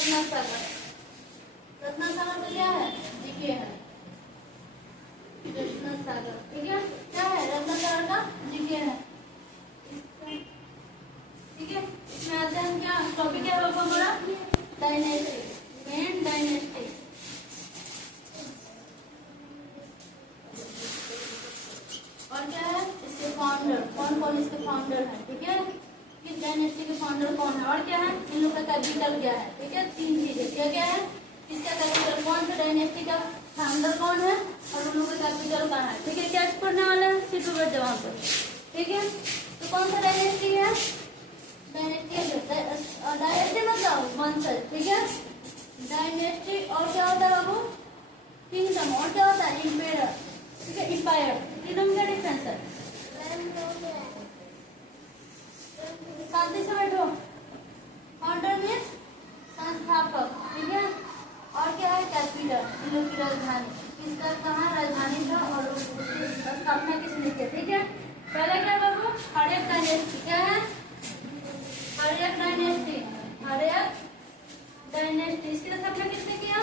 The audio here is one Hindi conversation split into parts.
रत्ना सागर। रत्ना सागर तो क्या है? जीके है। रत्ना सागर ठीक है, क्या है? रत्ना सागर का जीके है। ठीक है, इसमें आते हैं क्या टॉपिक है आपका पूरा? Dynasty and dynasty. और क्या है? इसके फाउंडर कौन कौन इसके फाउंडर हैं। ठीक है, किस डायनेस्टी के फाउंडर कौन है और क्या है? इन लोग का कैपिटल क्या है। ठीक है, तीन चीजें क्या क्या है? इसका कैपिटल कौन सा डायनेस्टी का फाउंडर कौन है और उन लोगों का कैपिटल कहाँ है। ठीक है, क्या पढ़ने वाला है सीट पर जवाब पर। ठीक है, तो कौन सा डायनेस्टी है? डायनेस्टी मतलब वंशज। ठीक है, डायनेस्टी और क्या होता है बाबू? किंगडम। और क्या होता है? एम्पायर। ठीक है, एम्पायर। तीनों में क्या डिफरेंस है? शांति से बैठो। फाउंडर मीन्स संस्थापक। ठीक है, और क्या है? कैपिटल, इन लोग की राजधानी। किसका कहाँ राजधानी था और उसकी स्थापना किसने की। ठीक है, पहले क्या बाबू? हड़प्पा डायनेस्टी। क्या है? हड़प्पा डायनेस्टी। हड़प्पा डायनेस्टी इसकी स्थापना किसने किया?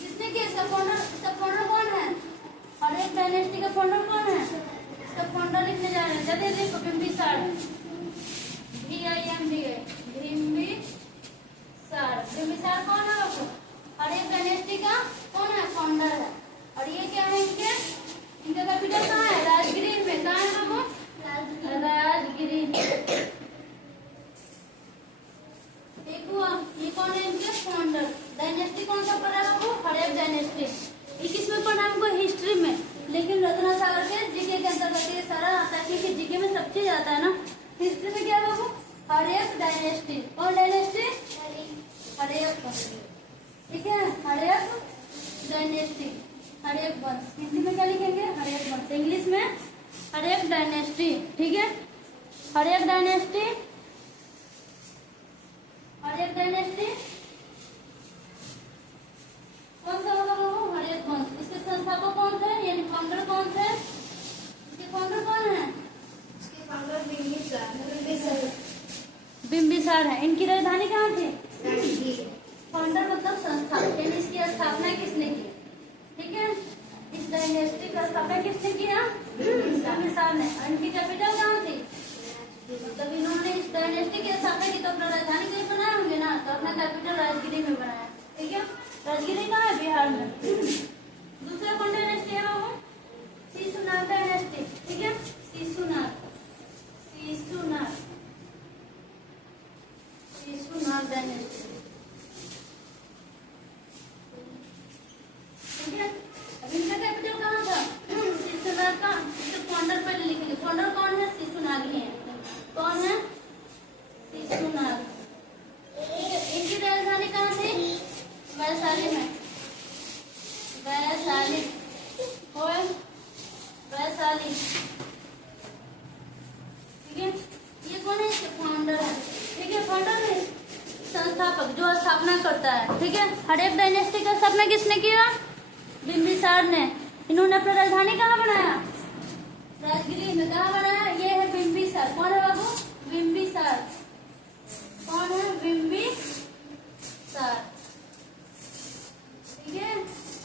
किसने किया? इसका फाउंडर कौन है? हड़प्पा डायनेस्टी का फाउंडर कौन है? इसका फाउंडर लिखने जा रहे हैं। जल्दी देखो, बिम्बिसार। बिम्बिसार। बिम्बिसार कौन है बाबू? हड़प्पा डायनेस्टी का कौन है? फाउंडर है। और ये क्या है? इनका कैपिटल कहाँ है? राजगिरी में। कहाँ है बाबू? राजगिरी। एक हुआ, ये कौन है? इनके फाउंडर। डायनेस्टी कौन सा पढ़ा बाबू? हड़प्पा डायनेस्टी। ये किसमें पढ़ा हमको? हिस्ट्री में। लेकिन रत्ना सागर के जीके के अंतर्गत ये सारा आता है, क्योंकि जीके में सब चीज आता है ना। हिस्ट्री में क्या है बाबू? हड़प्पा डायनेस्टी। कौन डायनेस्टी? हड़प्पा। ठीक है, हड़प्पा डायनेस्टी। हड़प्पा वंश। हिंदी में क्या लिखेंगे? हड़प्पा वंश। इंग्लिश में हड़प्पा डायनेस्टी। ठीक है, हड़प्पा डायनेस्टी। हड़प्पा डायनेस्टी कौन सा होगा बाबू? हड़प्पा वंश। इसके संस्थापक कौन थे यानी फाउंडर कौन थे? इसके फाउंडर कौन है? इसके फाउंडर बिम्बिसार। बिम्बिसार है। इनकी राजधानी कहाँ थी? फाउंडर मतलब संस्थापक, यानी इसकी स्थापना किसने की। ठीक है, इस डायनेस्टी का स्थापना किसने किया? बिम्बिसार ने। इनकी कैपिटल कहाँ थी? मतलब इन्होंने इस डायनेस्टी की स्थापना की तो अपना राजधानी कहीं बनाए होंगे ना, तो अपना कैपिटल राजगिरी में बनाया। ठीक है, राजगिरी कहाँ है? बिहार में। दूसरा कौन डायनेस्टी है बाबू? शिशुनाग डायनेस्टी। ठीक है, शिशुनाग डायनेस्टी। ठीक है, अब इनका कैपिटल कहाँ था? शिशुनाग का। इसके फाउंडर पहले लिखेंगे। फाउंडर कौन है? शिशुनाग ही है। कौन है? शिशुनाग। इनकी राजधानी कहाँ थी? वैशाली में। वैशाली। वैशाली। ठीक है, ये कौन है? इसके फाउंडर है। ठीक है, फाउंडर है संस्थापक, जो स्थापना करता है। ठीक है, हड़प्पा डायनेस्टी का स्थापना किसने किया? बिम्बिसार ने। इन्होंने अपना राजधानी कहाँ बनाया? राजगिरी में। कहाँ बनाया? ये है बिम्बिसार। कौन है बाबू? बिम्बिसार। कौन है? बिम्बिसार। ठीक है,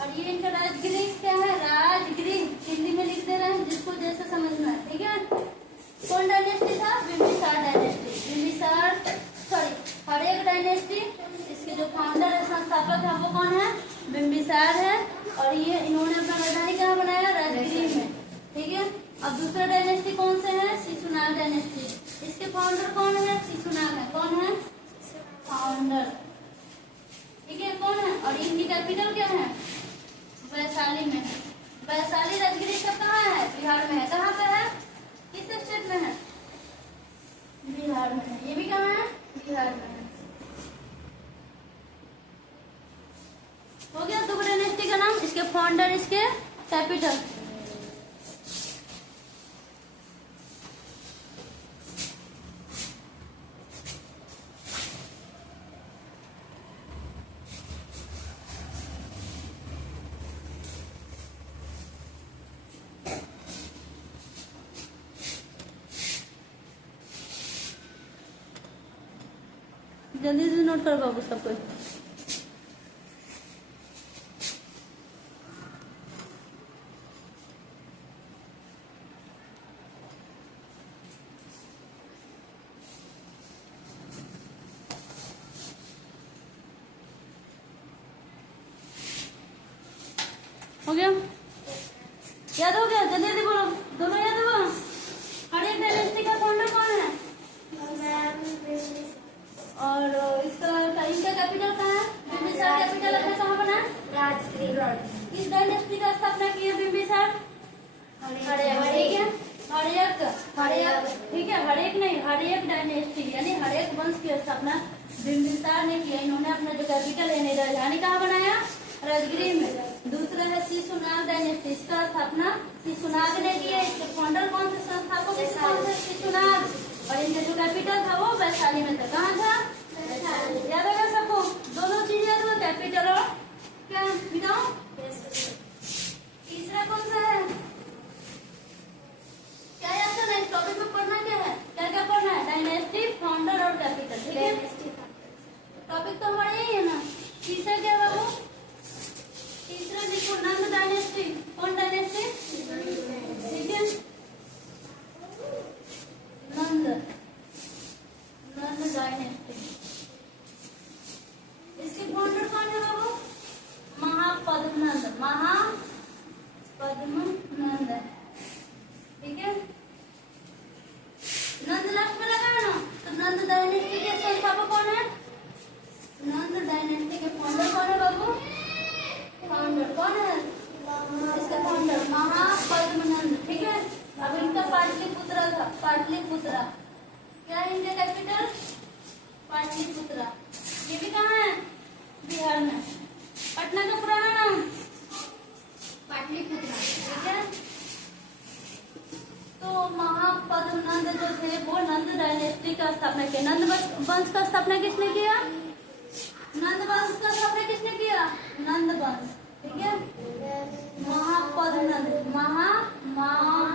और ये इनका राजगिरी क्या है? राजगिरी। हिंदी में लिख दे रहे हैं, जिसको जैसे समझना है। ठीक है, कौन डायनेस्टी था? बिम्बिसार डायनेस्टी। बिम्बिसार हड़प्पा डायनेस्टी। इसके जो फाउंडर है, संस्थापक है, वो कौन है? बिम्बिसार है। और ये इन्होंने अपना राजधानी कहाँ बनाया? राजगिरी में। ठीक है, अब दूसरा डायनेस्टी कौन से है? शिशुनाग डायनेस्टी। इसके फाउंडर कौन है? शिशुनाग है। कौन है? फाउंडर। ठीक है, कौन है? और इनकी कैपिटल क्या है? वैशाली में। वैशाली राजगिरी सब कहाँ है? बिहार में है। कहाँ पे है? किस स्टेट में है? बिहार में है। ये भी कहाँ है? बिहार में है। हो गया दो डायनेस्टी का नाम, इसके फाउंडर, इसके कैपिटल। जल्दी से नोट करो बाबू सबको। हो गया? याद हो गया? जल्दी जल्दी बोलो, दोनों याद हुआ? हड़ेक डायनेस्टी का फाउंडर कौन है? और इसका इनका कैपिटल कहाँ है? बिम्बिसार कैपिटल अपने कहाँ बना? राजगृह। इस डायनेस्टी का स्थापना की है बिम्बिसार? हड़ेक, ठीक है, हड़ेक नहीं, हड़ेक डायनेस्टी यानी हड़ेक वंश की स्थापना बिम्बिसार ने किया। इन्होंने अपना जो कैपिटल है राजधानी कहाँ बनाया? राजगृह में। दूसरा है शिशुनाग डायनेस्टी, इसका स्थापना शिशुनाग ने किया। इसके फाउंडर कौन थे? संस्थापक कौन थे? शिशुनाग। और इनका जो कैपिटल था वो वैशाली में था। कहाँ था? याद होगा सबको? दोनों चीज याद हुआ, कैपिटल और क्या? बताओ। तीसरा कौन सा है? क्या याद करना है? इस टॉपिक में पढ़ना क्या है? क्या क्या पढ़ना है? डायनेस्टी, फाउंडर और कैपिटल। ठीक है, टॉपिक तो हमारा यही है ना। तीसरा क्या बाबू? तीसरा देखो, नंद डायनेस्टी। कौन डायनेस्टी? ठीक है, नंद डायनेस्टी। इसके फाउंडर कौन है बाबू? महापद्मनंद। ठीक है, नंद लास्ट में लगा ना, तो नंद डायनेस्टी के संस्थापक कौन है? नंद डायनेस्टी के फाउंडर कौन है बाबू? फाउंडर कौन है? इसका फाउंडर महापद्मनंद। ठीक है, अब इनका पाटलिपुत्रा था। पाटलिपुत्रा क्या है इनका कैपिटल? पाटलिपुत्रा। ये भी कहाँ है? बिहार में। पटना का पुराना नाम पाटलिपुत्रा। ठीक है, तो महापद्मनंद जो थे वो नंद डायनेस्टी का स्थापना किया। नंद वंश का स्थापना किसने किया? नंद वंश का स्थापना किसने किया? नंद वंश। ठीक है, महापद्मनंद, महापद्मनंद।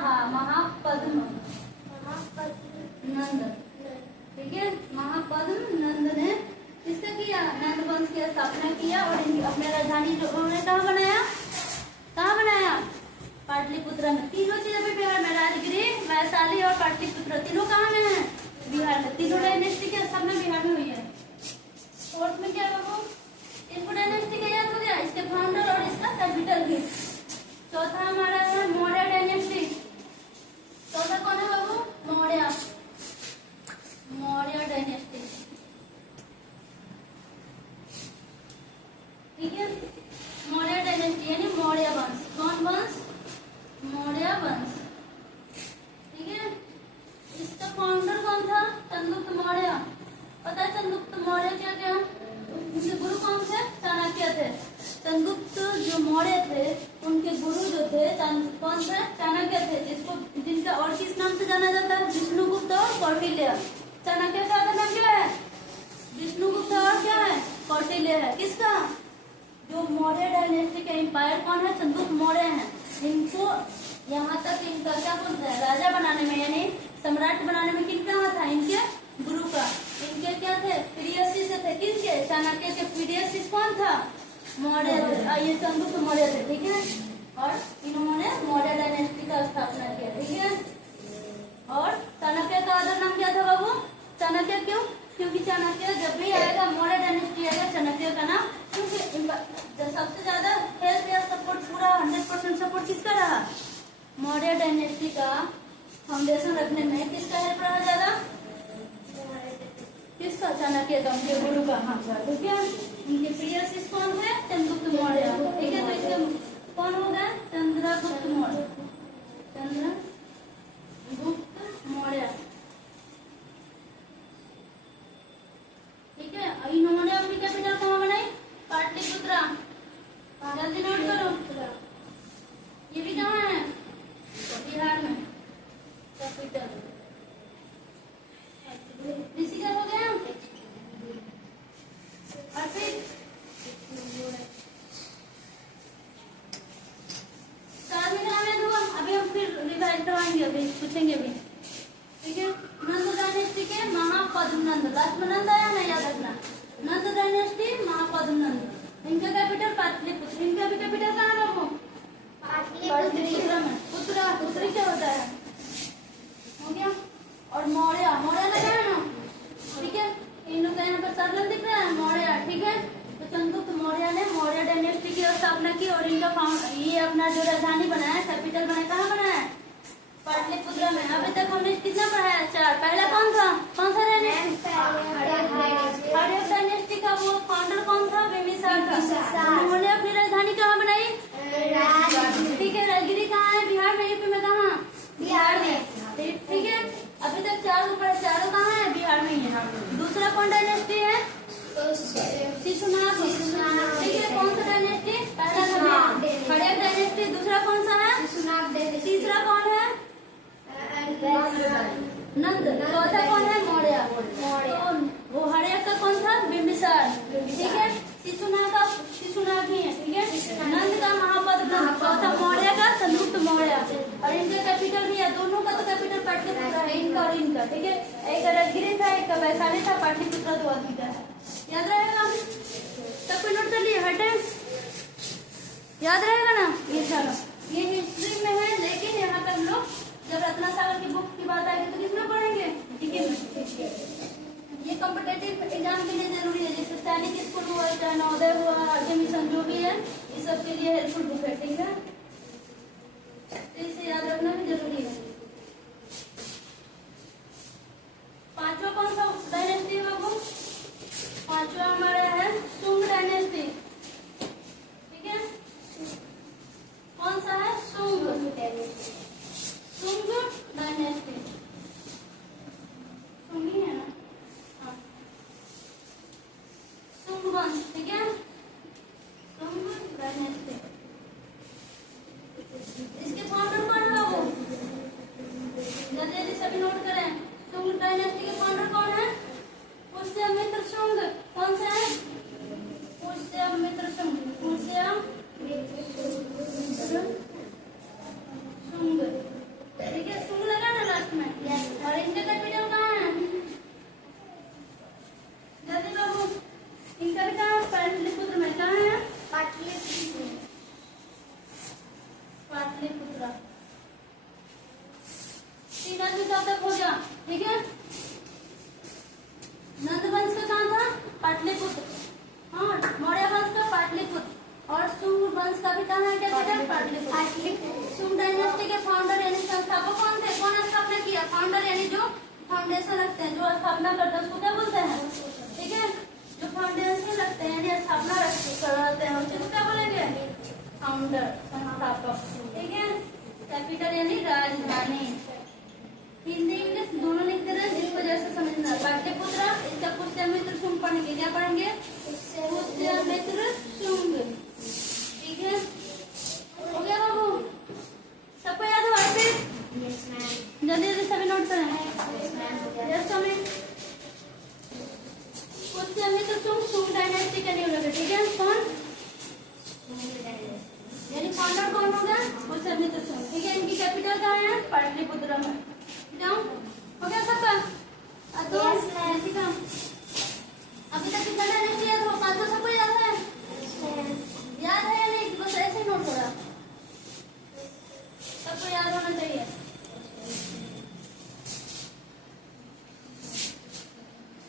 ठीक है, महापद्मनंद ने किसका किया? नंद वंश की स्थापना किया। और इनकी अपने राजधानी जो उन्होंने कहाँ बनाया? कहाँ बनाया? पाटलिपुत्रा में। तीनों चीज अभी बिहार में, राजगृह, वैशाली और पाटलिपुत्रा, तीनों कहाँ में है? बिहार में। तीनों डायनेस्टी की स्थापना बिहार में हुई है। फोर्थ में क्या बाबू? इसको डायनेस्टी का याद हो गया, इसके फाउंडर और इसका कैपिटल भी। चौथा हमारा है मौर्य डायनेस्टी। चौथा कौन है बाबू? मौर्य डायनेस्टी। ठीक है, मौर्य डायनेस्टी यानी मौर्य वंश। कौन वंश? मौर्य वंश। ठीक है, इसका फाउंडर कौन था? चंद्रगुप्त मौर्य। पता है चंद्रगुप्त मौर्य क्या क्या? उनके गुरु कौन थे? चाणक्य थे। चंद्रगुप्त जो मौर्य थे उनके गुरु जो थे कौन थे? चाणक्य थे, जिनका और किस नाम से जाना जाता है? विष्णुगुप्त और कौटिल्य। चाणक्य का नाम क्या है? विष्णुगुप्त और क्या है? कौटिल्य है। किसका? जो मौर्य डायनेस्टी का एम्पायर कौन है? चंद्रगुप्त मौर्य है। इनको यहाँ तक इनका क्या बोलते हैं? राजा बनाने में यानी सम्राट बनाने में किनका हाथ था? इनके गुरु का। इनके क्या थे? प्रिय शिष्य थे। किसके? चाणक्य के प्रिय शिष्य कौन था? मौर्य थे। ये चंद्रगुप्त मौर्य थे। ठीक है, और इन्होंने मौर्य डायनेस्टी का स्थापना किया। ठीक है, और चाणक्य का अदर नाम क्या था बाबू? चाणक्य क्यों? क्योंकि चाणक्य जब भी आएगा मौर्य डायनेस्टी आएगा, चाणक्य का नाम, क्योंकि सबसे ज्यादा हेल्प या सपोर्ट पूरा 100% सपोर्ट किसका रहा? मौर्य डायनेस्टी का फाउंडेशन रखने में किसका हेल्प रहा ज्यादा? किसका? चाणक्य का, उनके गुरु का। हाँ, ठीक है, उनके प्रिय शिष्य कौन थे? चंद्रगुप्त मौर्य। ठीक है, तो इसके कौन हो गए? चंद्रगुप्त मौर्य। चंद्रगुप्त मौर्य। ठीक है, इन्होंने अपनी कैपिटल कहाँ बनाई? पाटलिपुत्रा। जल्दी नोट करो, ये भी कहाँ है? बिहार में कैपिटल। इसी का हो गया। और फिर चार में नाम याद हुआ। अभी हम फिर रिवाइज करवाएंगे, अभी पूछेंगे भी। ठीक है, नंद डायनेस्टी के महापद्मनंद। लास्ट में नंद आया ना, याद रखना। डायनेस्टी की स्थापना की और इनका ये अपना जो राजधानी बनाया, कैपिटल बनाया, कहाँ बनाया? पाटलिपुत्र में। अभी तक हमने कितना पढ़ाया? 4। पहला कौन था? कौन सा डायनेस्टी? हड़प्पा डायनेस्टी का वो फाउंडर कौन था? बिंबिसार था। उन्होंने अपनी राजधानी कहाँ बनाई? ठीक है। राजगिरी कहाँ है? बिहार में। यूपी में कहाँ? बिहार में। ठीक है। अभी तक 4 ऊपर, चारों कहाँ है? बिहार में है। दूसरा कौन डायनेस्टी है? शिशुनाग। ठीक है। कौन सा डायनेस्टी? पहला था हड़प्पा डायनेस्टी। दूसरा कौन सा है? तीसरा कौन है? नंद। चौथा कौन है? मौर्य। वो हड़प्पा का कौन था? बिंबिसार। ठीक है। शिशुनाग ही है। ठीक है। नंद का महापद्म। चौथा मौर्य का चंद्रगुप्त मौर्य। और इनका कैपिटल भी है, दोनों का तो कैपिटल पाटलिपुत्र है, इनका और इनका। ठीक है। एक राजगिरी था, एक का वैशाली था। पाटलिपुत्र दो आदमी का है। याद रहेगा? सब कोई नोट कर लिए? हटे, याद रहेगा ना? ये चलो, ये हिस्ट्री में है, लेकिन यहाँ पर हम लोग जब रत्ना सागर की बुक की बात आएगी तो किसमें पढ़ेंगे? जीके में। ये कॉम्पिटेटिव एग्जाम के लिए जरूरी है, जैसे सैनिक स्कूल हुआ, चाहे नवोदय हुआ, आगे मिशन जो भी है, ये सब के लिए हेल्पफुल बुक है। ठीक है। तो इसे याद रखना भी जरूरी है। पांचवा कौन सा डायनेस्टी है बाबू? पांचवा हमारा है सुंग डायनेस्टी। ठीक है। कौन सा है? सुंग डायनेस्टी। सुंग ही है ना? हाँ। सुंग वंश। ठीक है। सुंग डायनेस्टी। इसके फाउंडर कौन है बाबू? जल्दी सभी नोट करें। सुंग डायनेस्टी के फाउंडर कौन है? पुष्यमित्र शुंग। कौन से है? पुष्यमित्र शुंग। शुंग। ठीक है। शुंग लगा ना लास्ट में? और इनका कैपिटल कहाँ है? जल्दी बाबू, इनका भी कहाँ? पाटलिपुत्र में। कहाँ है? पाटलिपुत्र। तीन आदमी का तक हो गया। ठीक है। नंद वंश का कहाँ था? पाटलिपुत्र। हाँ, मौर्य वंश का पाटलिपुत्र। और शुंग वंश का भी कहाँ है? कैपिटल? पाटलिपुत्र। शुंग डायनेस्टी के फाउंडर यानी संस्थापक कौन थे? कौन स्थापना किया? फाउंडर यानी जो फाउंडेशन रखते हैं, जो स्थापना करते हैं, उसको क्या बोलते हैं? ठीक है। जो फाउंडेशन रखते हैं यानी स्थापना करते हैं, उसको क्या बोलेंगे? फाउंडर, संस्थापक। ठीक है। कैपिटल यानी राजधानी। हिंदी इंग्लिश दोनों लिखते रहे, जिसको जैसे समझना। पाटलिपुत्र, इसका पुष्यमित्र शुंग पढ़ेंगे। क्या पढ़ेंगे? पुष्यमित्र शुंग। ठीक है। हो गया बाबू? सबको याद हुआ? जल्दी जल्दी सभी नोट करें। पुष्यमित्र शुंग, शुंग डायनेस्टी का न्यू लगे। ठीक है। कौन? यानी फाउंडर कौन होगा? पुष्यमित्र शुंग। ठीक है। इनकी कैपिटल कहाँ है? पाटलिपुत्र में। हो गया सबका? अभी तक कितना डायनेस्टी याद हो? 5 सबको याद है? याद है या नहीं? बस ऐसे नोट हो रहा, सबको याद होना चाहिए।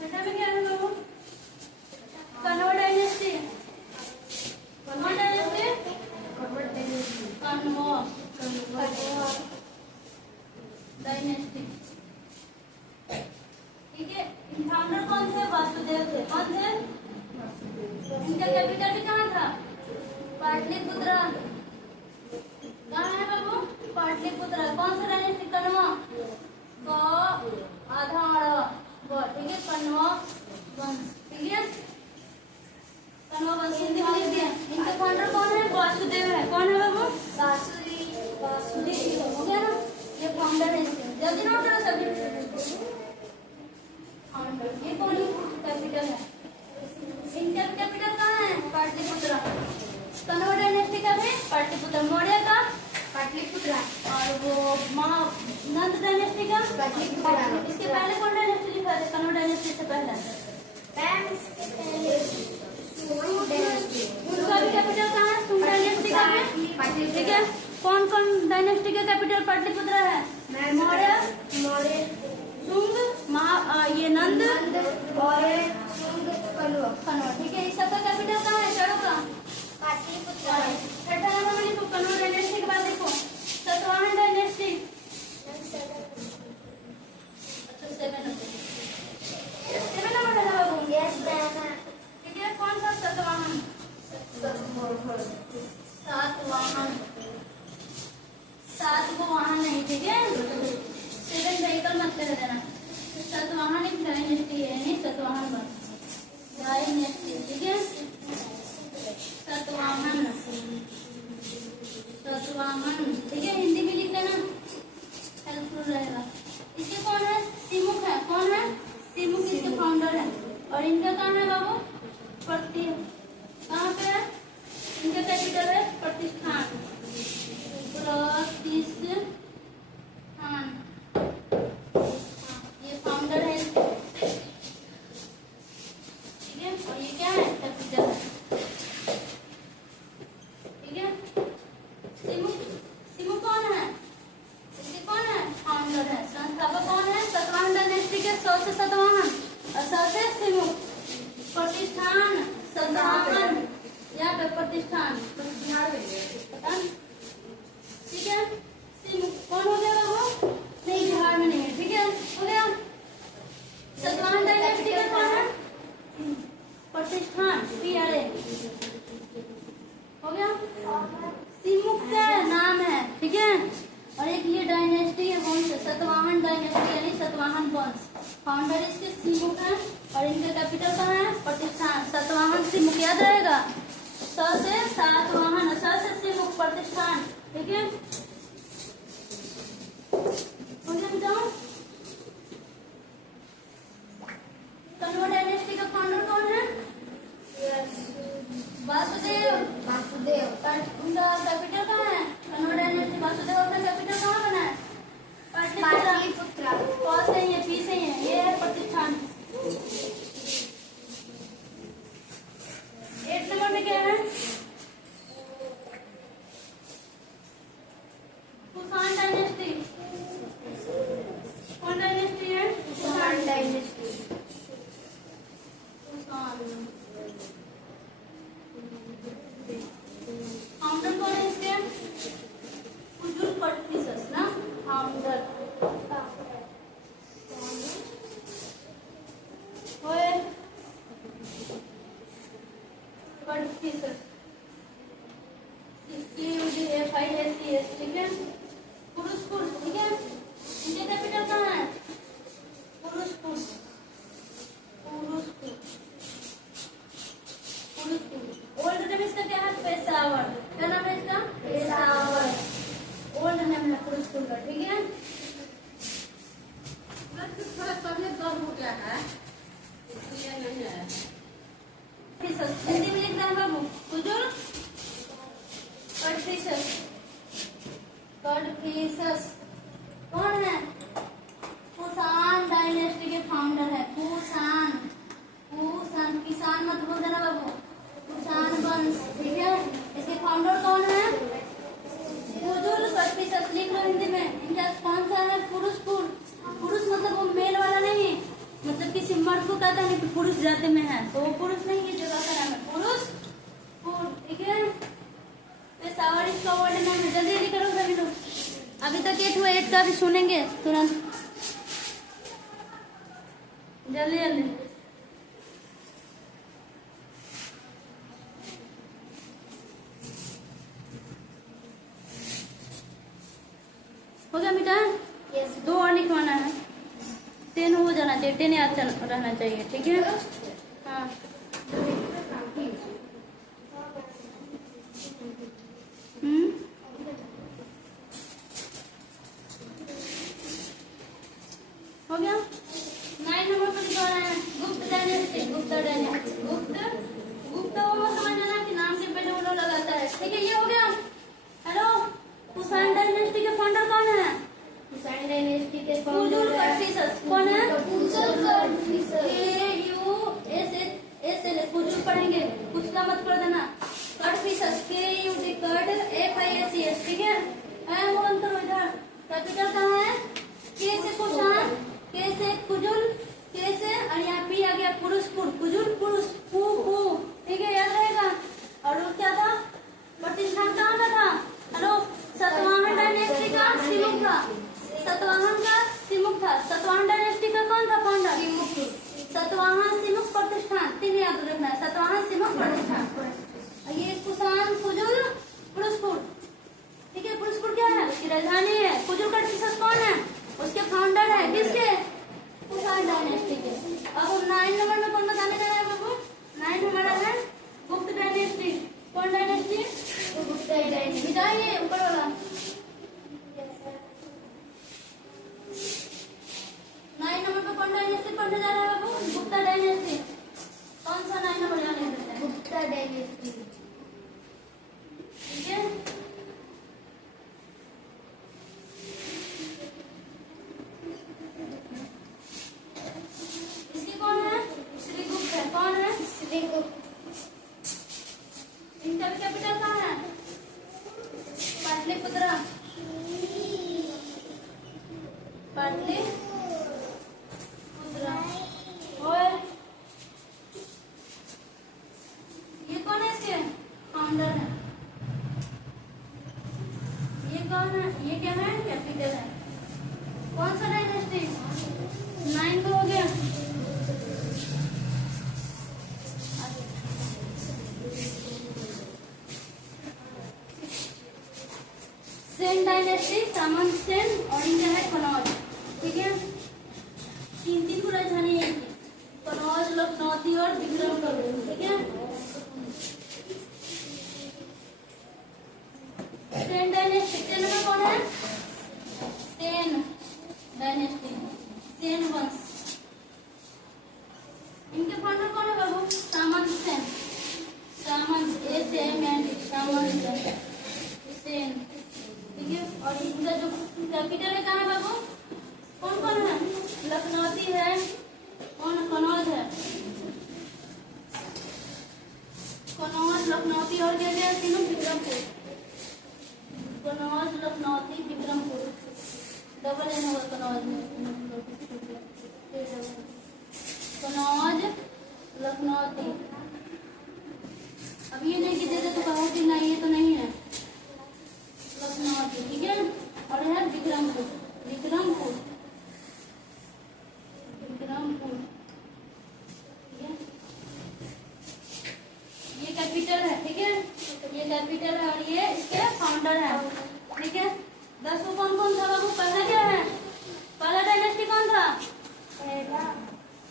बेटा में क्या है बाबू? Kanva dynasty. Kanva dynasty. Kanva dynasty. ठीक है। फाउंडर कौन थे? वासुदेव थे। कौन थे? इनका कैपिटल भी कहाँ था? पाटलिपुत्र। कहाँ है बाबू? पाटलिपुत्र। कौन सा डायनेस्टी? कन्वा। आधा व। ठीक है। कन्वा वंश। ठीक है। कन्वा वंश हिंदी में लिख दिया। इनका फाउंडर कौन है? वासुदेव है। कौन है बाबू? वासुदेव। हो गया ना? ये फाउंडर है। जल्दी नोट करो सभी। फाउंडर ये कौन कैपिटल है? इनका कैपिटल कहाँ है? पाटलिपुत्र। कन्वा डायनेस्टी का भी पाटलिपुत्र। मौर्य का पाटलिपुत्र। और वो नंद डायनेस्टी का पाटलिपुत्र। इसके पहले कौन डायनेस्टी लिखा है? कन्वा डायनेस्टी से पहले उनका भी कैपिटल कहाँ है? शुंग डायनेस्टी का भी। ठीक है। कौन कौन डायनेस्टी का कैपिटल पाटलिपुत्र है? मौर्य, शुंग, ये नंद और कन्वा। ठीक है। इस सबका कैपिटल कहाँ है? चारों का? पाटलिपुत्र। ऐसे रह देना। सतवाहन एक डायनेस्टी है, यानी सतवाहन डायनेस्टी, ठीक है। सतवाहन, सतवाहन, ठीक है, हिंदी में लिख लेना, हेल्पफुल रहेगा। इसके कौन है? सिमुक है। कौन है? सिमुक इसके फाउंडर है। और इनका कहाँ है बाबू? कहाँ पे है? इनका कैपिटल है प्रतिष्ठान, प्रतिष्ठान, ये फाउंडर है, ठीक है। और ये क्या है? कैपिटल है, ठीक है। सिमुक, सिमुक कौन है? इसके कौन है? फाउंडर है। संस्थापक कौन है? सतवाहन डायनेस्टी के सौ से सतवाहन और सौ से सिमुक। प्रतिष्ठान, सतवाहन, यहाँ पे प्रतिष्ठान, ठीक है। सिमुक कौन हो गया बाबू? नहीं, बिहार में नहीं है, ठीक है, हो गया। सतवाहन डायनेस्टी का कौन है? प्रतिष्ठान, PRA, हो गया। सिमुक का नाम है, ठीक है। और एक ये डायनेस्टी है, वंश, सतवाहन डायनेस्टी यानी सतवाहन वंश। फाउंडर इसके सिमुक है और इनका कैपिटल कहाँ है? प्रतिष्ठान। सतवाहन सिमुक याद रहेगा, सौ से सातवाहन, सौ से सिमुक, प्रतिष्ठान, ठीक है। कण्व डायनेस्टी का फाउंडर कौन है? वासुदेव, उनका कैपिटल कहाँ है? कण्व डायनेस्टी वासुदेव, अपना कैपिटल कहाँ बना है? पाटलिपुत्र। कौन से ही है? पी से ही है, ये है प्रतिष्ठान। 8 नंबर में क्या है? कुषाण डायनेस्टी। कौन डायनेस्टी है? कुषाण डायनेस्टी। कुषाण, फाउंडर कौन है इसके? कुजुल कटफिशस ना, फाउंडर ओए कटफिशस, FISCS, ठीक है। पुरुषपुर, ठीक है। इनके कैपिटल कहाँ है? पुरुषपुर, पुरुषपुर, पुरुषपुर। ओल्ड नेम इसका क्या है? पेशावर। क्या नाम है इसका? पेशावर। ओल्ड नेम है पुरुषपुर का, ठीक है। थोड़ा तबियत गर्म हो गया है, इसलिए नहीं है। हिंदी में लिख रहे हैं बाबू, कुजुल कटफिशस, कटफिशस कौन है? कुषाण डायनेस्टी के फाउंडर है। कुषाण, कुषाण, किसान मत बोल देना बाबू, कुषाण वंश, ठीक है। इसके फाउंडर कौन है? कुजुल कटफिशस, लिख लो हिंदी में। इनका कौन सा है? पुरुषपुर। पुरुष मतलब वो मेल वाला नहीं, मतलब किसी मर्द को कहता नहीं कि पुरुष जाति में है, तो वो पुरुष नहीं, ये जगह का नाम है पुरुषपुर, ठीक है। पेशावर इसका वर्ड नाम है। जल्दी जल्दी करो सभी लोग, अभी तक 8 हुआ, 8 का भी सुनेंगे तुरंत, जल्दी जल्दी। हो गया बेटा? Yes. 2 और लिखवाना है, 10 हो जाना चाहिए, 10 याद रहना चाहिए, ठीक है। हाँ, हो गया। 9 नंबर पर लिखवाना है गुप्त डायनेस्टी, गुप्त डायनेस्टी, गुप्त वो समझ लेना कि नाम से पहले वो लोग लगाता है, ठीक है। ये हो गया। हेलो, कुषाण डायनेस्टी के फाउंडर कौन है? कुषाण डायनेस्टी के कुजुल कटफिशस कौन है? कुजुल कटफिशस, KUSL, कुजुल पढ़ेंगे, कुछ का मत कर देना। कटफिशस, KUT, कट, FISCS, ठीक है। वो अंतर इधर, कैपिटल कहाँ है? K से कुषाण, K से कुजुल, K से, और यहाँ P आ गया पुरुषपुर, कुजुल पुरुष, पू, ठीक है, याद रहेगा। और वो क्या था? प्रतिष्ठान कहाँ का था? हेलो, सतवाहन डायनेस्टी का सिमुक था, सतवाहन का सिमुक था। सतवाहन डायनेस्टी का कौन था फाउंडर? सतवाहन सिमुक प्रतिष्ठान, 3 याद रखना है, सतवाहन सिमुक प्रतिष्ठान। ये कुषाण, कुजुल, पुरुषपुर, ठीक है। पुरुषपुर क्या है? उसकी राजधानी है। कुजुल कटफिशस कौन है? उसके फाउंडर है, किसके? कौन डायनेस्टी पढ़ने जा रहा है बाबू? गुप्ता डायनेस्टी। कौन सा 9 नंबर जाने देते हैं? गुप्ता डायनेस्टी। ठीक है, इसकी कौन है? श्रीगुप्त है। कौन है? श्रीगुप्त। इनका भी कैपिटल कहाँ है? पाटलिपुत्र। पाटलिपुत्र। और ये कौन है? इसके फाउंडर है। ये कौन है? ये क्या है? कैपिटल है। कौन सा डायनेस्टी? 9 को हो गया। सेन डायनेस्टी, सामंत सेन, और इनका है कनौज। ठीक है, 3 को राजधानी है इनकी, कनौज, लखनौती और विक्रमपुर। ठीक है, सेन डायनेस्टी। सेन में कौन है? सेन डायनेस्टी, सेन वंश। इनके फाउंडर कौन है बाबू? सामंत सेन। सामंत, सामंत सेन। ठीक है, और इनका जो कैपिटल है कहाँ है बाबू? कौन कौन है? लखनौती है, कौन? कनौज है। कनौज, लखनौती और क्या क्या? तीनों विक्रमपुर। कनौज, लखनौती, विक्रमपुर। डबल एन होगा कनौज में। कनौज, लखनौती। अब ये नहीं कि दे दे तो कहो कि नहीं ये तो नहीं है। लखनौती। ठीक है, और है विक्रमपुर। विक्रमपुर, विक्रमपुर। ठीक है, ये कैपिटल है। ठीक है, ये कैपिटल है और ये इसके फाउंडर है। ठीक है, 10 को कौन कौन था बाबू? पहला क्या है? पहला डायनेस्टी कौन था?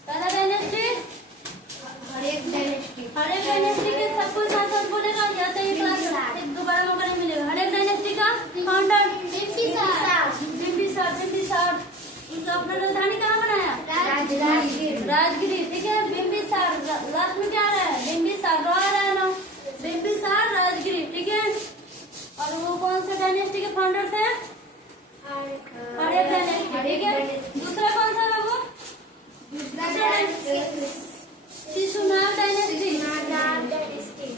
पहला dynasty Harappa dynasty. Harappa dynasty के सबको साथ साथ बोलेगा या तो ये क्लास एक दोबारा मौका नहीं मिलेगा। हड़प्पा डायनेस्टी का फाउंडर बिंबिसार। बिंबिसार उनका अपना राजधानी कहाँ बनाया? राजगिरी। ठीक है, बिंबिसार। लास्ट में क्या आ रहा है? बिंबिसार। रो आ रहा है ना? बिंबिसार, राजगिरी। ठीक है, और वो कौन सा डायनेस्टी के फाउंडर थे? हड़प्पा डायनेस्टी। ठीक है, दूसरा कौन सा बाबू? शिशुनाग डायनेस्टी।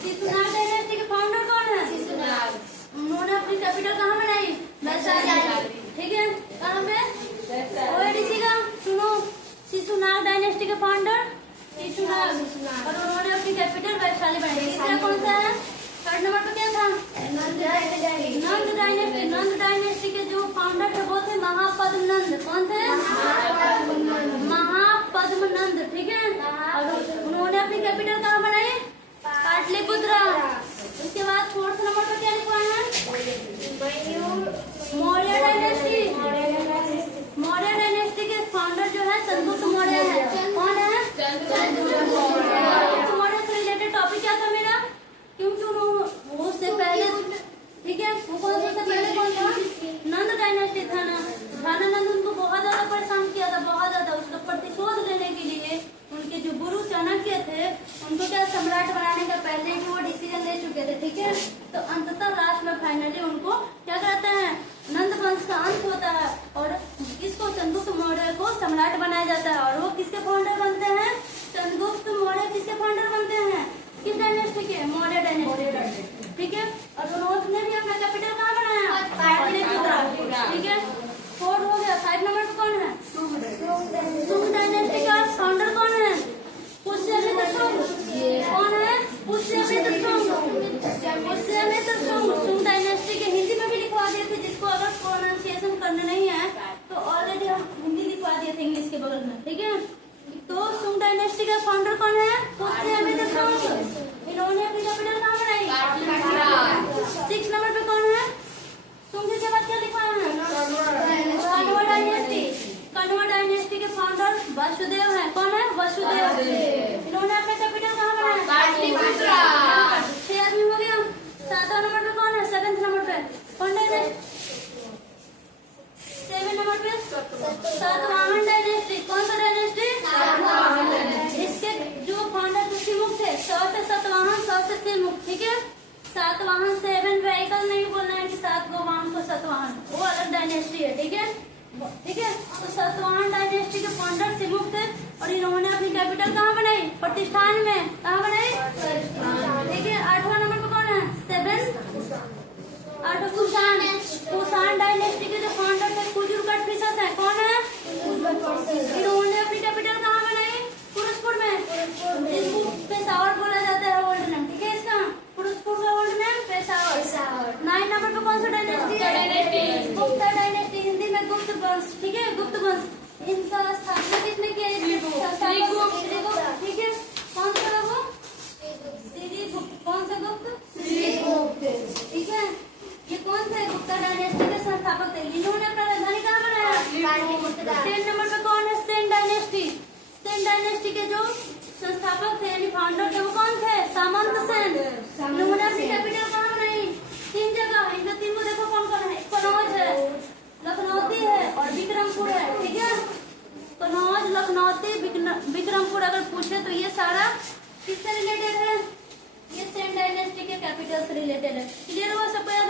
शिशुनाग डायनेस्टी के फाउंडर कौन है? उन्होंने अपनी कैपिटल कहाँ बनाई? वैशाली। ठीक है, कहाँ पे? ओएडीसी का। सुनो, शिशुनाग डायनेस्टी के फाउंडर शिशुनाग, और उन्होंने अपनी कैपिटल वैशाली बनाई। तीसरा कौन सा है? 3rd नंबर पे क्या था? नंद डायनेस्टी। नंद डायनेस्टी के जो फाउंडर थे वो थे महापद्म नंद। कौन थे? महापद्म नंद। ठीक है, और उन्होंने अपनी कैपिटल कहाँ बनाई? पाटलिपुत्र। उसके बाद 4th नंबर पे क्या लिखा है? मौर्य डायनेस्टी। मौर्य डायनेस्टी के फाउंडर जो है चंद्रगुप्त मौर्य है। कौन है? चंद्रगुप्त मौर्य से रिलेटेड टॉपिक क्या था मेरा? क्योंकि वो उससे पहले, ठीक है, वो कौन सा था? पहले कौन था? नंद डायनेस्टी था ना। नंद उनको बहुत ज्यादा परेशान किया था, बहुत ज्यादा। उसका प्रतिशोध लेने के लिए उनके जो गुरु चाणक्य थे उनको क्या सम्राट बनाने का पहले ही वो डिसीजन ले चुके थे। ठीक है, तो अंततः लास्ट में फाइनली उनको क्या कहते हैं? नंद वंश का अंत होता है और इसको चंद्रगुप्त मौर्य को सम्राट बनाया जाता है। और वो किसके फाउंडर बनते हैं? चंद्रगुप्त मौर्य किसके फाउंडर बनते हैं? किस डायनेस्टी के? मौर्य डायनेस्टी। ठीक है, और उन्होंने भी अपना कैपिटल कहाँ बनाया? पाटलिपुत्र। ठीक है, 4 हो गया। 5 नंबर पे कौन है? शुंग डायनेस्टी का फाउंडर कौन है? पुष्यमित्र शुंग। कौन है? पुष्यमित्र शुंग। पुष्यमित्र शुंग। शुंग डायनेस्टी के हिंदी में भी लिखवा दिए थे, जिसको अगर प्रोनाउंसिएशन करने नहीं है तो ऑलरेडी हम हिंदी लिखवा दिए थे इंग्लिश के बगल में। ठीक है, तो शुंग डायनेस्टी का फाउंडर कौन है? पुष्यमित्र शुंग। इन्होंने अपनी कैपिटल कहाँ बनाई? 6 नंबर पे कौन है? शुंग के बाद क्या लिखा है? कण्व डायनेस्टी। कण्व डायनेस्टी के फाउंडर वसुदेव है। कौन है? वसुदेव। इन्होंने अपना कैपिटल कहाँ बनाया? पाटलिपुत्र। 6 आदमी हो गया। 7वां नंबर पे कौन है? 7th नंबर पे कौन है? 7 नंबर पे सातवाहन डायनेस्टी। कौन सा डायनेस्टी? सातवाहन डायनेस्टी के फाउंडर से मुक्त और इन्होंने अपनी कैपिटल कहाँ बनाई? प्रतिष्ठान में। कहाँ बनाई? देखिए 8वां नंबर पे कौन है? 7 8 कुषाण डायनेस्टी के जो फाउंडर थे कुजुर कटफिसस है। कौन है? इन्होंने अपनी कैपिटल कहाँ बनाई? पुरुषपुर में। इसको पेशावर बोला जाता है ओल्ड नेम। ठीक है, इसका पुरुषपुर का ओल्ड नेम पेशावर। 9 नंबर पे कौन सा डायनेस्टी है? गुप्ता डायनेस्टी, हिंदी में गुप्त वंश। ठीक है, गुप्त वंश। इनका स्थापना किसने किया? ठीक है, कौन सा लोगो? कौन सा गुप्त? ठीक है, ये कौन थे? गुप्ता डायनेस्टी के संस्थापक थे। इन्होंने अपना राजधानी कहाँ बनाया? 10 नंबर पे कौन है? सेन डायनेस्टी। सेन डायनेस्टी के जो संस्थापक थे यानी फाउंडर थे वो कौन थे? सामंत सेन। इन्होंने अपनी कैपिटल कहाँ बनाई? 3 जगह। इनका 3 को देखो कौन कौन है? कनौज है, लखनौती है और विक्रमपुर है। ठीक है, कनौज, लखनौती, विक्रमपुर अगर पूछे तो ये सारा किससे रिलेटेड है? ये सेन डायनेस्टी के कैपिटल से रिलेटेड है। क्लियर हुआ सबको?